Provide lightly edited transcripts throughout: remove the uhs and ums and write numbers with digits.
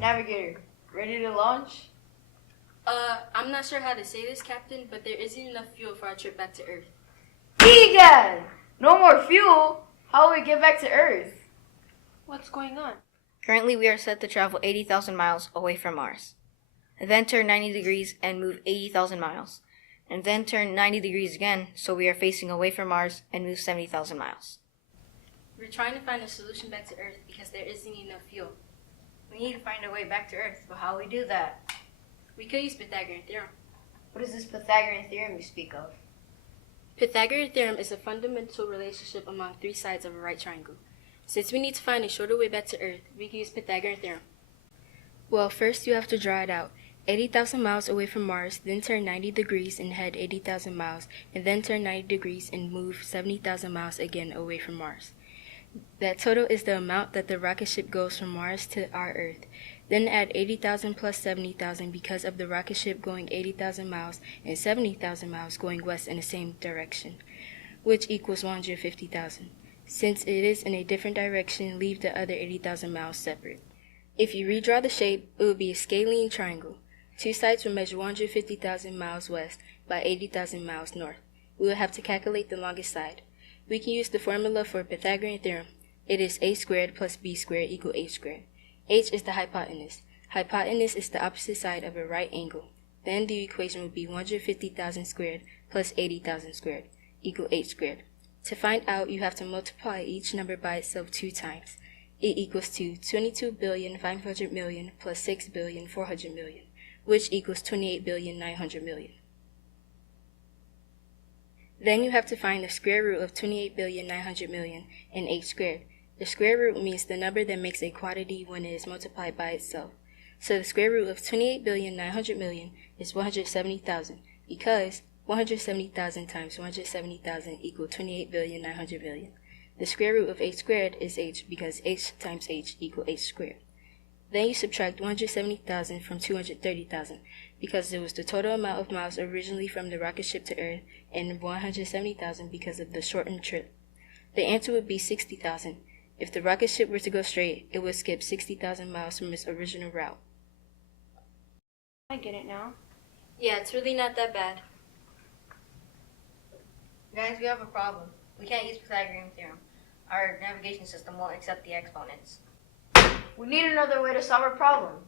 Navigator, ready to launch? I'm not sure how to say this, Captain, but there isn't enough fuel for our trip back to Earth. Egad! No more fuel? How will we get back to Earth? What's going on? Currently, we are set to travel 80,000 miles away from Mars, and then turn 90 degrees and move 80,000 miles, and then turn 90 degrees again, so we are facing away from Mars and move 70,000 miles. We're trying to find a solution back to Earth because there isn't enough fuel. We need to find a way back to Earth, but how will we do that? We could use Pythagorean theorem. What is this Pythagorean theorem you speak of? Pythagorean theorem is a fundamental relationship among three sides of a right triangle. Since we need to find a shorter way back to Earth, we can use Pythagorean theorem. Well, first you have to draw it out. 80,000 miles away from Mars, then turn 90 degrees and head 80,000 miles, and then turn 90 degrees and move 70,000 miles again away from Mars. That total is the amount that the rocket ship goes from Mars to our Earth. Then add 80,000 plus 70,000 because of the rocket ship going 80,000 miles and 70,000 miles going west in the same direction, which equals 150,000. Since it is in a different direction, leave the other 80,000 miles separate. If you redraw the shape, it would be a scalene triangle. Two sides will measure 150,000 miles west by 80,000 miles north. We will have to calculate the longest side. We can use the formula for Pythagorean theorem. It is a squared plus b squared equal h squared. H is the hypotenuse. Hypotenuse is the opposite side of a right angle. Then the equation would be 150,000 squared plus 80,000 squared equal h squared. To find out, you have to multiply each number by itself 2 times. It equals to 22,500,000,000 plus 6,400,000,000, which equals 28,900,000,000. Then you have to find the square root of 28,900,000,000 and h squared. The square root means the number that makes a quantity when it is multiplied by itself. So the square root of 28,900,000,000 is 170,000 because 170,000 times 170,000 equal 28,900,000,000. The square root of h squared is h because h times h equal h squared. Then you subtract 170,000 from 230,000 because it was the total amount of miles originally from the rocket ship to Earth and 170,000 because of the shortened trip. The answer would be 60,000. If the rocket ship were to go straight, it would skip 60,000 miles from its original route. I get it now. Yeah, it's really not that bad. Guys, we have a problem. We can't use Pythagorean theorem. Our navigation system won't accept the exponents. We need another way to solve our problem.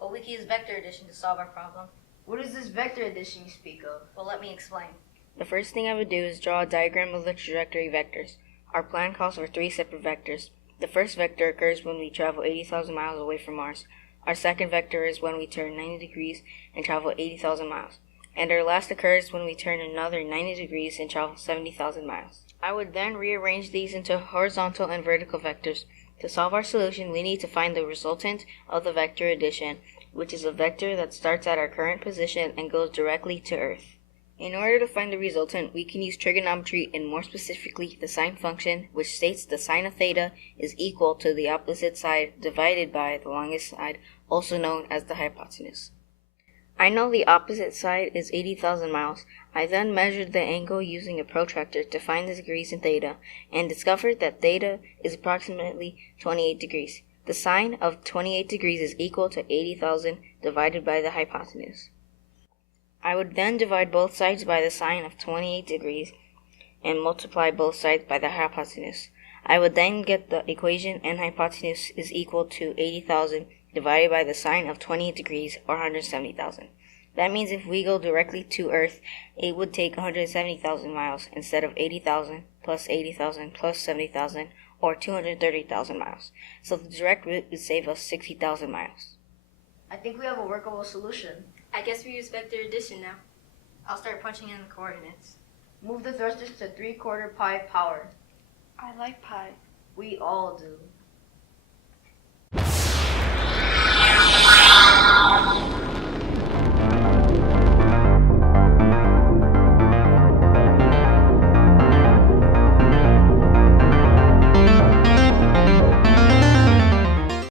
Well, we can use vector addition to solve our problem. What is this vector addition you speak of? Well, let me explain. The first thing I would do is draw a diagram of the trajectory vectors. Our plan calls for 3 separate vectors. The first vector occurs when we travel 80,000 miles away from Mars. Our second vector is when we turn 90 degrees and travel 80,000 miles. And our last occurs when we turn another 90 degrees and travel 70,000 miles. I would then rearrange these into horizontal and vertical vectors. To solve our solution, we need to find the resultant of the vector addition, which is a vector that starts at our current position and goes directly to Earth. In order to find the resultant, we can use trigonometry and more specifically the sine function, which states the sine of theta is equal to the opposite side divided by the longest side, also known as the hypotenuse. I know the opposite side is 80,000 miles. I then measured the angle using a protractor to find the degrees in theta and discovered that theta is approximately 28 degrees. The sine of 28 degrees is equal to 80,000 divided by the hypotenuse. I would then divide both sides by the sine of 28 degrees and multiply both sides by the hypotenuse. I would then get the equation n hypotenuse is equal to 80,000 divided by the sine of 28 degrees or 170,000. That means if we go directly to Earth, it would take 170,000 miles instead of 80,000 plus 80,000 plus 70,000 or 230,000 miles. So the direct route would save us 60,000 miles. I think we have a workable solution. I guess we use vector addition now. I'll start punching in the coordinates. Move the thrusters to 3/4 pi power. I like pi. We all do.